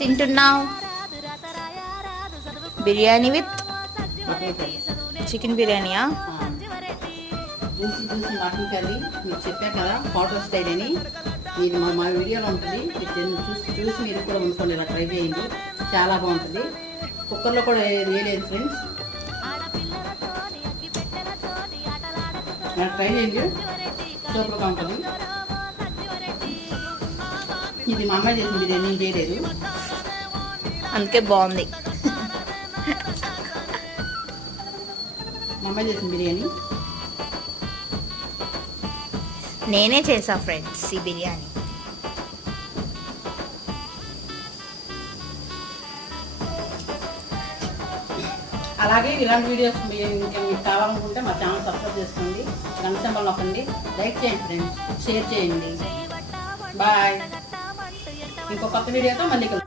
తింటున్నావు? Biryani with chicken బిర్యానీయా? Juicy mutton curry మీకు చెప్పా కదా, హోటల్ స్టైల్ అని. ఇది మా వీడియోలో ఉంటుంది. చూసి మీరు కూడా ఉంచుకోండి, ఇలా ట్రై చేయండి, చాలా బాగుంటుంది. కుక్కర్లో కూడా వేయలేదు ఫ్రెండ్స్, ట్రై చేయండి, సూపర్గా ఉంటుంది. ఇది మా అమ్మాయి చేసిన బిర్యానీ, నేను చేయలేదు, అందుకే బాగుంది. మా అమ్మాయి చేసిన బిర్యానీ నేనే చేసా ఫ్రెండ్స్ ఈ బిర్యానీ. అలాగే ఇలాంటి వీడియోస్ ఇంకా మీకు కావాలనుకుంటే మా ఛానల్ సబ్స్క్రైబ్ చేసుకోండి, గంట సింబల్ నొక్కండి, లైక్ చేయండి ఫ్రెండ్స్, షేర్ చేయండి. బాయ్. ఇంకో కొత్త వీడియోతో మళ్ళీ